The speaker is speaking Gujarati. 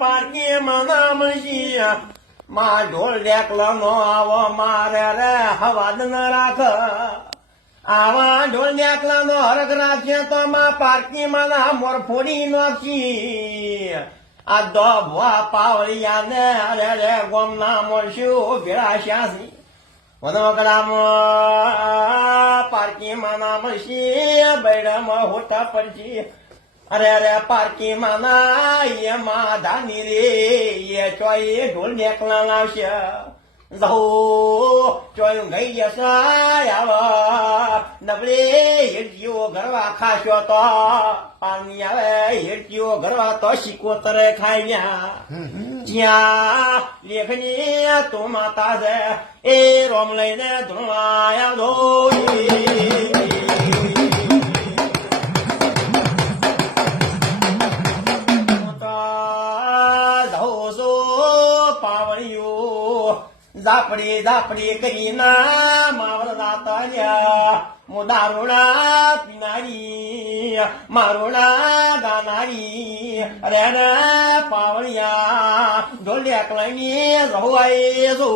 પારકી મનામ માં ઢોલ ડેકલો નો આવો મારે રે હવાદ ન રાખ આવા ઢોલ ડેકલા નો હરખ રાખે તો માં પારકી મના મોર ફોડી નાખી આ દોભવા પાવળિયા ને અરે રે ગોમ ના મોરશું ભેળા શ્યાસી વનોકડામ પારકી મના મળશી બૈડામાં હોટા પડશી અરે અરે પારકી માના એમાં ધાની રે એ ચોય ઢોલ નેકલા લાવશે જહો ચોય ગઈ જશે આવા નબળે હેડજીઓ ગરવા ખાશો તો પાણી આવે હેડજીઓ ગરવા તો શીકોતરે ખાઈ જ્યાં લેખની તો માતા છે એ રોમ લઈને ધોળાયા ધોઈ ઝાપડી ઝાપડી કરી ના માવર દાતા મુદારુણા પીનારી મારુણા ગાનારી અરે રે પાવળિયા ઢોલિયા કલાની રહોવાય જો